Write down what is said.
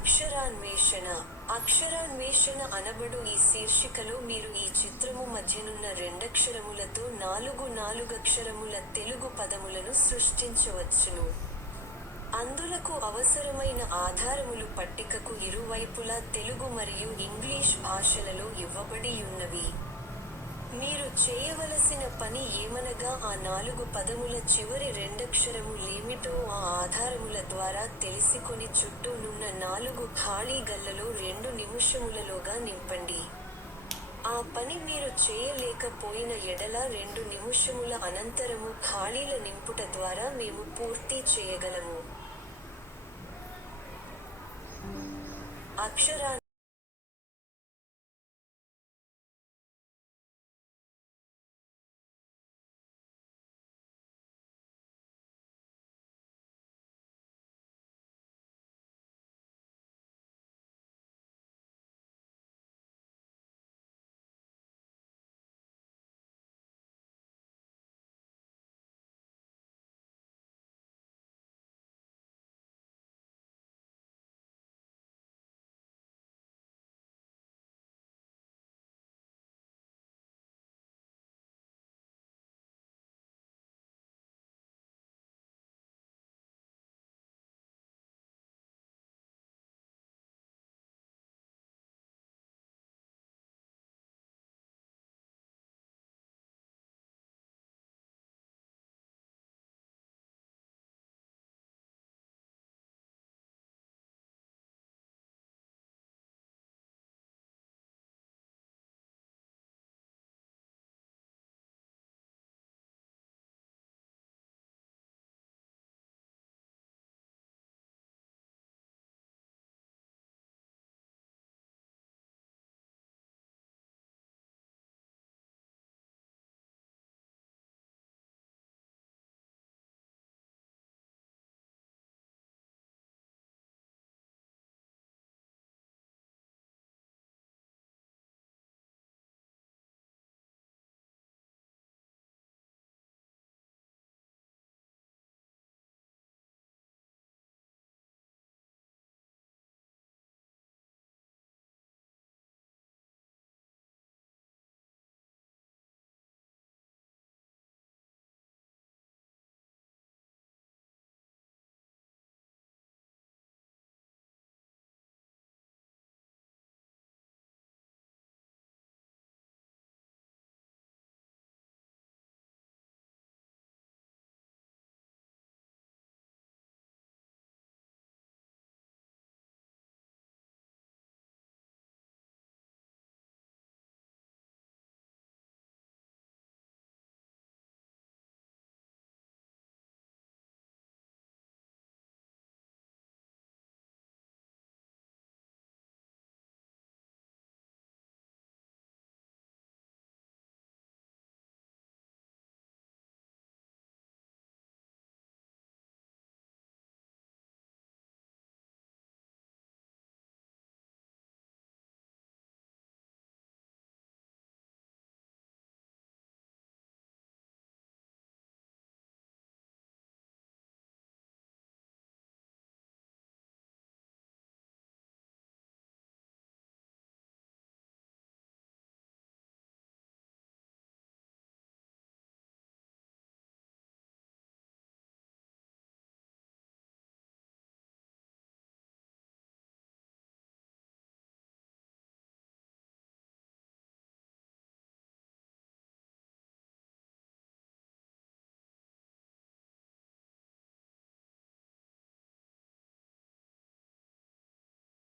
అక్షరాన్వేషణ. అక్షరాన్వేషణ అనబడు ఈ శీర్షికలో మీరు ఈ చిత్రము మధ్యనున్న రెండక్షరములతో నాలుగక్షరముల తెలుగు పదములను సృష్టించవచ్చును. అందులకు అవసరమైన ఆధారములు పట్టికకు ఇరువైపులా తెలుగు మరియు ఇంగ్లీష్ భాషలలో ఇవ్వబడియున్నవి. మీరు చేయవలసిన పని ఏమనగా ఆ 4 పదముల చివరి రెండక్షరము లేమిటో ఆ ఆధారముల ద్వారా తెలిసికొని చుట్టూనున్న 4 ఖాళీ గళ్లలో 2 నిముషములలోగా నింపండి. ఆ పని మీరు చేయలేకపోయిన ఎడల 2 నిముషముల అనంతరము ఖాళీల నింపుట ద్వారా మేము పూర్తి చేయగలము. అక్షరాన్వేషణ.